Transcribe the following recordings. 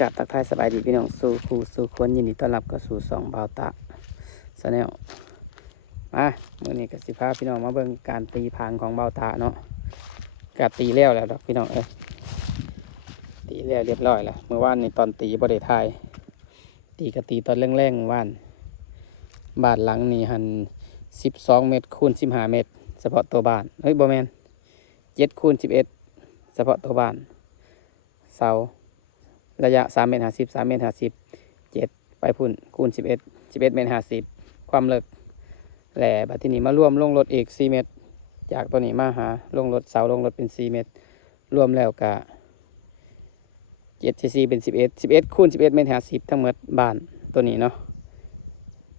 กับทักทายสบายดีพี่น้องสู่ผู้สู่คนยินดีต้อนรับเข้าสู่สองบาวตะชาแนลมาเมื่อนี้ก็สิพาพี่น้องมาเบิ่งการตีผางของบาวตะเนาะก็ตีแล้วดอกพี่น้องตีแล้วเรียบร้อยแล้วเมื่อวานนี่ตอนตีบ่ได้ทายตีก็ตีตอนแรงๆเมื่อวานบ้านหลังนี่หัน12 เมตรคูณ15 เมตรเฉพาะตัวบ้านเฮ้ยบ่แม่น7 คูณ 11เฉพาะตัวบ้านเสาระยะ3 เมตร 50 3 เมตร 50 7ไปพุ่นคูณ11 11 เมตร 50ความลึกแหล่บัดที่นี้มารวมลงรถอีก4 เมตรจากตัวนี้มาหาลงรถเสาลงรถเป็น4 เมตรรวมแล้วก็7 4เป็น11คูณ11 เมตร 50ทั้งหมดบ้านตัวนี้เนาะ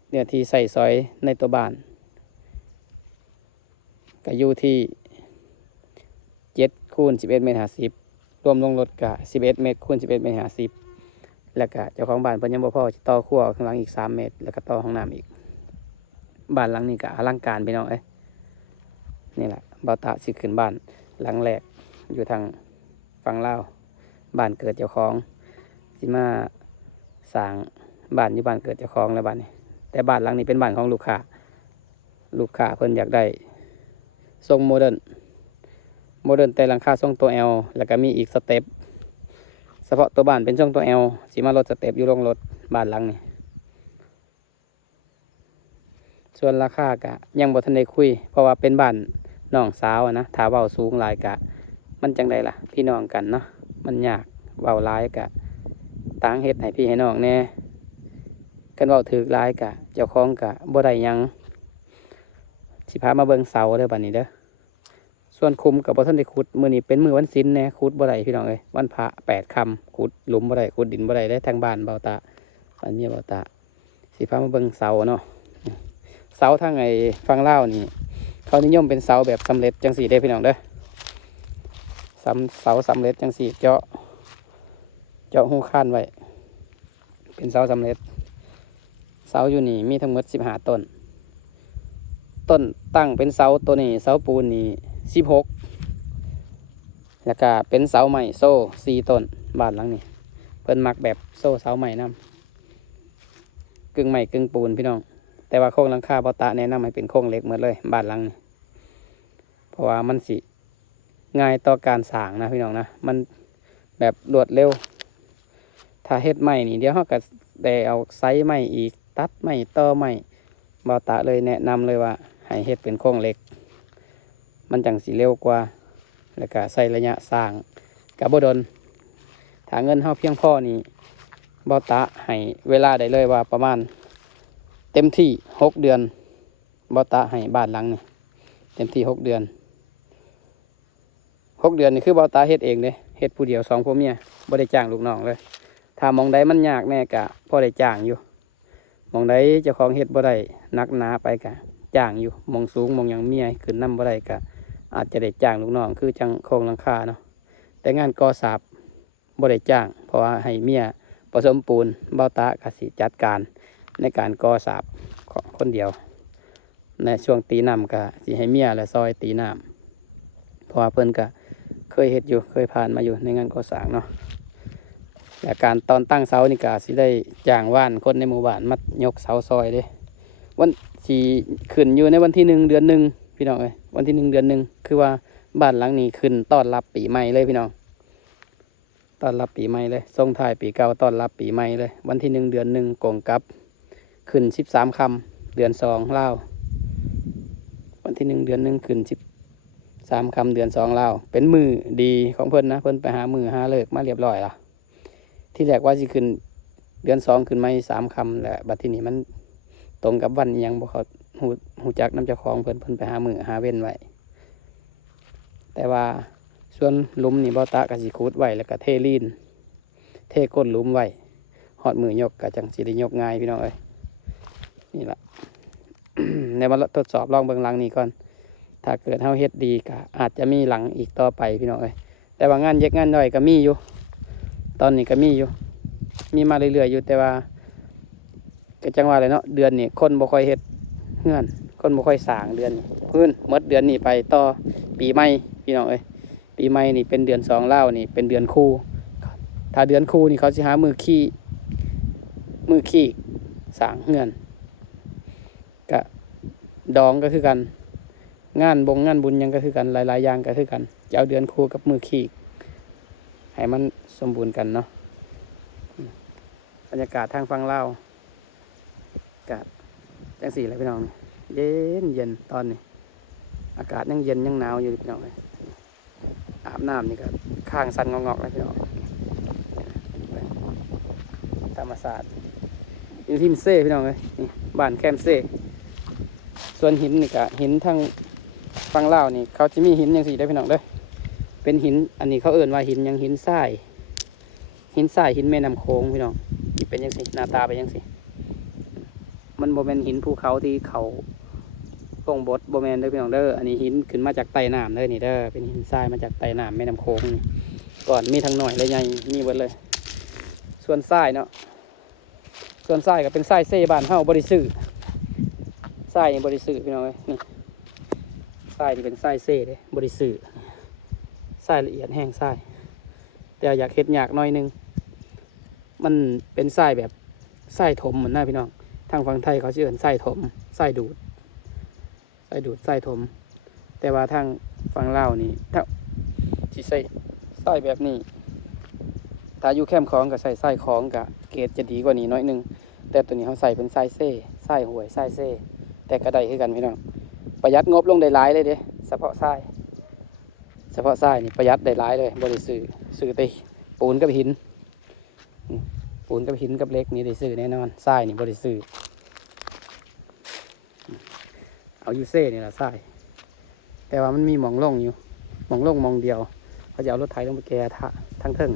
เนื้อที่ใส่ซอยในตัวบ้านก็อยู่ที่7 คูณ 11 เมตร 50รวมลงรถกะ11 เมตรคูณ11 เมตร 50แล้วก็เจ้าของบ้านเพิ่นยังบ่พอสิต่อครัวข้างหลังอีก3 เมตรแล้วก็ต่อห้องน้ำอีกบ้านหลังนี้ก็อลังการพี่น้องนี่แหละบ่าวตะสิขึ้นบ้านหลังแรกอยู่ทางฝั่งลาวบ้านเกิดเจ้าของสิมาสร้างบ้านอยู่บ้านเกิดเจ้าของแล้วบ้านนี้แต่บ้านหลังนี้เป็นบ้านของลูกค้าเพิ่นอยากได้ทรงโมเดิร์นแต่หลังคาทรงตัว L แล้วก็มีอีกสเต็ปเฉพาะตัวบ้านเป็นทรงตัว L สิมาลดสเต็ปอยู่ลงรถบ้านหลังนี้ส่วนราคากะยังบ่ทันได้คุยเพราะว่าเป็นบ้านน้องสาวนะถ้าเว้าสูงหลายกะมันจังไดล่ะพี่น้องกันเนาะมันยากเว้าหลายกะต่างเฮ็ดให้พี่ให้น้องแน่กันเว้าถูกหลายกะเจ้าของกะบ่ได้หยังสิพามาเบิ่งเสาเด้อบัดนี้เด้อส่วนคุมกับบ่ทันได้ขุดมื้อนี้เป็นมื้อวันศีลแน่ขุดบ่ได้พี่น้องวันพระ8 ค่ำขุดหลุมบ่ได้ขุดดินบ่ได้ทางบ้านเบาตาบ้านเมียเบาตาสิพามาเบิ่งเสาเนาะเสาทางฝั่งลาวนี่เขานิยมเป็นเสาแบบสำเร็จจังซี่เด้พี่น้องเด้อเสาสำเร็จจังซี่เจาะหูค้านไว้เป็นเสาสำเร็จเสาอยู่นี่มีทั้งหมด15 ต้นตั้งเป็นเสาตัวนี้เสาปูนนี่16แล้วก็เป็นเสาไม้โซ่4 ต้นบ้านหลังนี้เพิ่นมักแบบโซ่เสาไม้นำกึ่งไม้กึ่งปูนพี่น้องแต่ว่าโครงหลังคาบ่าวตะแนะนำให้เป็นโครงเหล็กหมดเลยบ้านหลังนี้เพราะว่ามันสิง่ายต่อการสร้างนะพี่น้องนะมันแบบรวดเร็วถ้าเฮ็ดไม้นี่เดี๋ยวเฮาก็ได้เอาไซส์ไม้อีกตัดไม้ต่อไม้บ่าวตะเลยแนะนำเลยว่าให้เฮ็ดเป็นโครงเหล็กมันจังสิเร็วกว่าแล้วก็ใส่ระยะสร้างกับบ่ดนถ้าเงินเฮาเพียงพอนี่บ่าวตะให้เวลาได้เลยว่าประมาณเต็มที่6 เดือนบ่าวตะให้บ้านหลังนี่เต็มที่6 เดือน6 เดือนนี่คือบ่าวตะเฮ็ดเองเด้เฮ็ดผู้เดียว2ผัวเมียบ่ได้จ้างลูกน้องเลยถ้ามองใดมันยากแน่ก็พอได้จ้างอยู่มองใดเจ้าของเฮ็ดบ่ได้นักหนาไปก็จ้างอยู่มองสูงมองหยังเมียขึ้นนำบ่ได้ก็อาจจะได้จ้างลูกน้องคือจังโครงหลังคาเนาะแต่งานก่อสร้างบ่ได้จ้างเพราะว่าให้เมียผสมปูนบ่าวตะก็สิจัดการในการก่อสร้างคนเดียวในช่วงตีน้ำก็สิให้เมียและซอยตีน้ำเพราะว่าเพิ่นก็เคยเฮ็ดอยู่เคยผ่านมาอยู่ในงานก่อสร้างเนาะและการตอนตั้งเสานี่ก็สิได้จ้างว่านคนในหมู่บ้านมายกเสาซอยเด้วันที่ขึ้นอยู่ในวันที่1 เดือน 1พี่น้องวันที่ 1 เดือน 1คือว่าบ้านหลังนี้ขึ้นต้อนรับปีใหม่เลยพี่น้องต้อนรับปีใหม่เลยส่งท้ายปีเก่าต้อนรับปีใหม่เลยวันที่1 เดือน 1กงกับขึ้น13 ค่ำเดือน2ลาววันที่1 เดือน 1ขึ้น13 ค่ำเดือน2ลาวเป็นมือดีของเพิ่นนะเพิ่นไปหามือหาเลิกมาเรียบร้อยละที่แรกว่าสิขึ้นเดือน2ขึ้นมา3 ค่ำแหละบัดที่นี้มันตรงกับวันยังบ่เขาหูจักน้ำเจ้าของเพิ่นไปหามือหาเว้นไว้แต่ว่าส่วนหลุมนี่บ่าวตะก็สิขุดไว้แล้วก็เทลีนเทก้นหลุมไว้ฮอดมือยกก็จังสิได้ยกง่ายพี่น้องนี่ล่ะ ในมาทดสอบลองเบิ่งหลังนี้ก่อนถ้าเกิดเฮาเฮ็ดดีก็อาจจะมีหลังอีกต่อไปพี่น้องแต่ว่างานเย็กงานย่อยก็มีอยู่ตอนนี้ก็มีอยู่มีมาเรื่อยๆอยู่แต่ว่าก็จังว่าเลยเนาะเดือนนี้คนบ่ค่อยเฮ็ดเฮือนคนบ่ค่อยสร้างเดือนนี้พื้นหมดเดือนนี้ไปต่อปีใหม่พี่น้องปีใหม่นี่เป็นเดือน2ลาวนี่เป็นเดือนคู่ ถ้าเดือนคูนี่เขาสิหามือขี้สร้างเฮือนกะดองก็คือกันงานบุญยังก็คือกันหลายๆอย่างก็คือกันจะเอาเดือนคูกับมือขี้ให้มันสมบูรณ์กันเนาะบรรยากาศทางฝั่งลาวกะจังสี่เลยพี่น้องเย็นตอนนี้อากาศยังเย็นยังหนาวอยู่พี่น้องเลยอาบน้ำนี่ก็ข้างสั่นงอกๆเลยพี่น้องธรรมศาสตร์อยู่ที่เซ่พี่น้องเลยนี่บ้านแคมเซ่ส่วนหินนี่ก็หินทางฝั่งลาวนี่เขาจะมีหินอย่างสี่ได้พี่น้องเด้อเป็นหินอันนี้เขาเอิ่นว่าหินยังหินทรายหินแม่น้ำโขงพี่น้องที่เป็นยังสี่หน้าตาเป็นยังสี่มันโบแมนหินภูเขาที่เขาตรงบดโบแมนเด้อพี่น้องเด้ออันนี้หินขึ้นมาจากใต้น้ำเด้อนี่เด้อเป็นหินทรายมาจากใต้น้ำแม่น้ำโขงนี่ก่อนมีทางหน่อยและใหญ่มีหมดเลยส่วนทรายเนาะส่วนทรายก็เป็นทรายเซ่บ้านเฮาบริสุทธิ์ทรายนี่บริสุทธิ์พี่น้องเอ้ยนี่ทรายนี่เป็นทรายเซ่เด้บริสุทธิ์ทรายละเอียดแห้งทรายแต่อยากเฮ็ดยากหน่อยนึงมันเป็นทรายแบบทรายถมเหมือนหน้าพี่น้องทางฝั่งไทยเขาชื่อทรายถมทรายดูดทรายถมแต่ว่าทางฝั่งลาวนี่ถ้าสิใส่ทรายแบบนี้ถ้าอยู่แคมป์ของกับใส่ทรายของกับเกรดจะดีกว่านี้น้อยนึงแต่ตัวนี้เขาใส่เป็นทรายเซ่ทรายห่วยทรายเซ่แต่ก็ได้คือกันพี่น้องประหยัดงบลงได้หลายเลยเด้เฉพาะทรายนี่ประหยัดได้หลายเลยบริสุทธิ์ซื้อไปปูนกับหินกับเหล็กนี่ได้ซื้อแน่นอนทรายนี่บริสุทธิ์เอายูเซ่นี่แหละทรายแต่ว่ามันมีหมองลงอยู่หมองเดียวเขาจะเอารถไถลงไปแก่ทั้งเทิง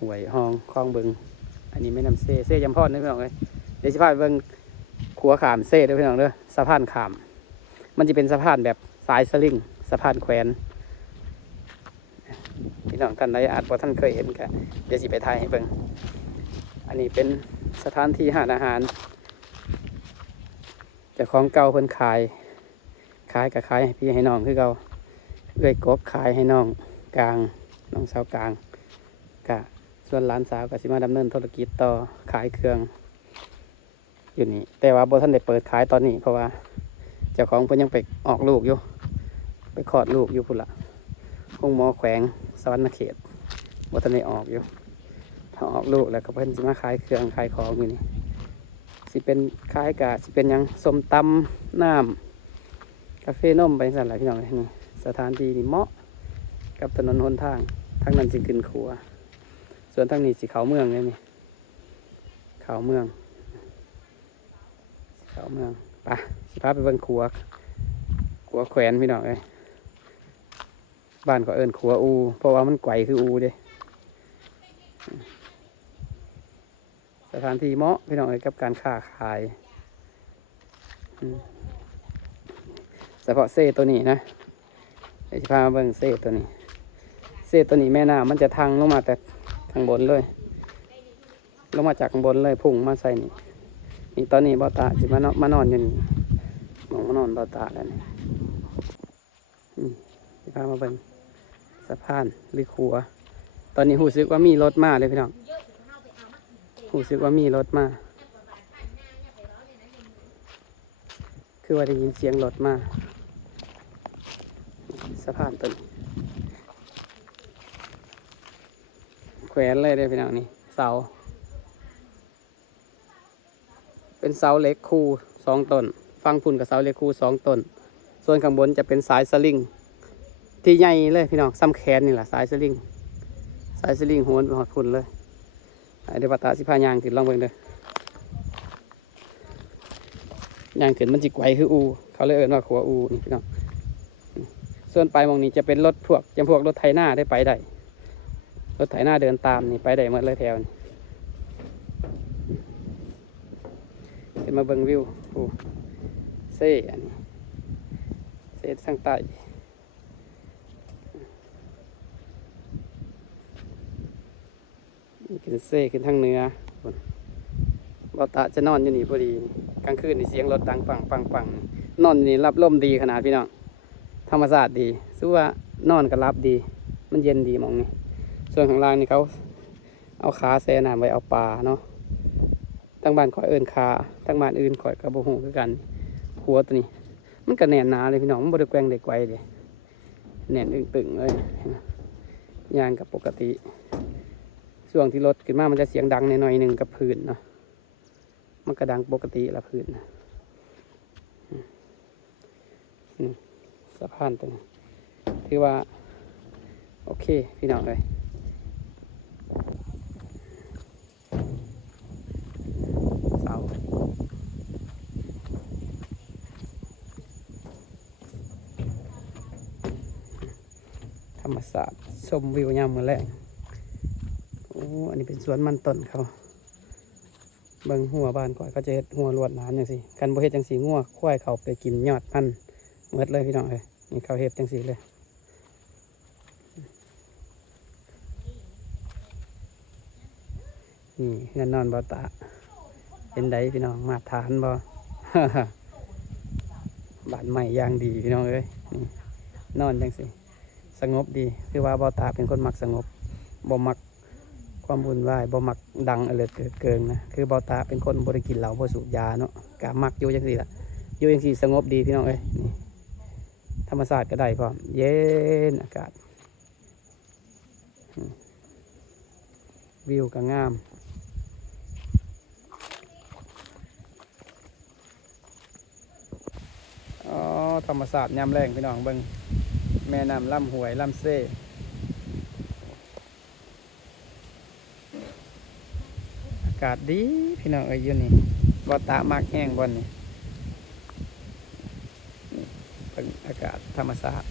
ห่วยห้องคลองบึงอันนี้ไม่นำเซ่ยำพอดนะพี่น้องเลยเดี๋ยวสิพาไปเบิ่งขัวขามเซ่ด้วยพี่น้องเด้อสะพานขามมันจะเป็นสะพานแบบสายสลิงสะพานแขวนพี่น้องท่านใดอาจว่าท่านเคยเห็นกันเดี๋ยวสิไปถ่ายให้เบิ่งอันนี้เป็นสถานที่หาอาหารเจ้าของเก่าเพิ่นขายกับขายให้พี่ให้น้องคือเก่าเอ้ยกบขายให้น้องกลางน้องสาวกลางกะส่วนหลานสาวก็สิมาดำเนินธุรกิจต่อขายเครื่องอยู่นี่แต่ว่าบ่ท่านได้เปิดขายตอนนี้เพราะว่าเจ้าของเพิ่นยังไปออกลูกอยู่ไปคลอดลูกอยู่พุ่นละห้องหมอแขวงสวรรณเขตบ่ท่านได้ออกอยู่ถ้าออกลูกแล้วก็เพิ่นสิมาขายเครื่องขายของอยู่นี่สิเป็นขายกะสิเป็นยังส้มตำน้ำกาแฟนมไปสั่นหลายพี่น้องเลยนี่สถานที่นี่เหมาะกับถนนหนทางทั้งนั้นสิขึ้นขัวส่วนทั้งนี้สิเขาเมืองเลยนี่เขาเมืองไปสิพาไปเบิ่งขัวแขวนพี่น้องเลยบ้านก็เอิ้นขัวอูเพราะว่ามันไกวคืออูเด้สถานที่เหมาะพี่น้องเลยกับการค้าขายเฉพาะเซ่ตัวนี้นะเดี๋ยวจะพามาเบิ่งเซ่ตัวนี้แม่น้ำมันจะทางลงมาแต่ทางบนเลยลงมาจากข้างบนเลยพุ่งมาใส่นี่ตอนนี้บ่าวตาจะมานอนอยู่นี่มานอนบ่าวตาแล้วนี่จะพามาเบิ่งสะพานหรือขัวตอนนี้รู้สึกว่ามีรถมาเลยพี่น้องรู้สึกว่ามีรถมาคือว่าได้ยินเสียงรถมาสะพานต้นแขวนเลยได้พี่น้องนี่เสาเป็นเสาเหล็กคู่2 ต้นฟังพุ่นกับเสาเหล็กคู่2 ต้นส่วนข้างบนจะเป็นสายสลิงที่ใหญ่เลยพี่น้องซ้ำแขนนี่แหละสายสลิงโหนหอดพุ่นเลยเดี๋ยวปตาสิพายางขึ้นลองเบิ่งเด้อย่างขึ้นมันจิกไวคืออูเขาเลยเอิ้นว่าขัวอูนี่พี่น้องส่วนปลายมองนี้จะเป็นรถพวกรถไถนาได้ไปได้รถไถนาเดินตามนี่ไปได้หมดเลยแถวนี้ขึ้นมาเบิ่งวิวเซ่อันนี้เซ่ทางใต้ขึ้นเซ่ขึ้นทางเหนือบ่าวตาจะนอนอยู่นี่พอดีกลางคืนนี่เสียงรถดังปังนอนนี่รับลมดีขนาดพี่น้องธรรมชาติดีสู้ว่านอนก็รับดี มันเย็นดีหมองนี่ส่วนข้างล่างนี่เขาเอาขาแซ่น้ำไว้เอาปลาเนาะทั้งบ้านข่อยเอิ้นขาทั้งบ้านอื่นข่อยก็บ่ฮู้คือกันหัวตัวนี้มันก็แน่นหนาเลยพี่น้องมันบ่ได้แกว่งได้ไกวเลยแน่นตึงๆเลยย่างกับปกติช่วงที่รถขึ้นมามันจะเสียงดังหน่อยๆหนึงกับพื้นเนาะมันก็ดังปกติละพื้นนะสะพานตรงนี้ถือว่าโอเคพี่น้องเลยเสาธรรมศาสตร์ชมวิวยามมื้อแรกโอ้อันนี้เป็นสวนมันต้นเขาเบิ่งหัวบ้านก่อนเขาจะเฮ็ดหัวลวดหนามจังซี่คันบ่เฮ็ดจังซี่งัวควายเขาไปกินยอดมันหมดเลยพี่น้องเอ้ยนี่เขาเฮ็ดจังซี่เลยนี่เงินนอนบ่ตาเป็นไดพี่น้องมาทานบ่ บ้านใหม่อย่างดีพี่น้องเอ้ยนี่นอนจังซี่สงบดีคือว่าบ่ตาเป็นคนมักสงบบ่มักความวุ่นวายบ่มักดังอะไรเกินนะคือบ่ตาเป็นคนบ่ได้กินเหล้าบ่สูบยาเนาะกะมักอยู่จังซี่ล่ะอยู่จังซี่สงบดีพี่น้องเอ้ยนี่ธรรมศาสตร์ก็ได้พร้อมเย็นอากาศวิวก็งามอ๋อธรรมศาสตร์ยามแรงพี่น้องเบิ่งแม่น้ำลำห้วยลำเซ่อากาศดีพี่น้องเอ้ยอยู่นี่บ่ตามากแห้งบ่นี่เบิ่งอากาศธรรมศาสตร์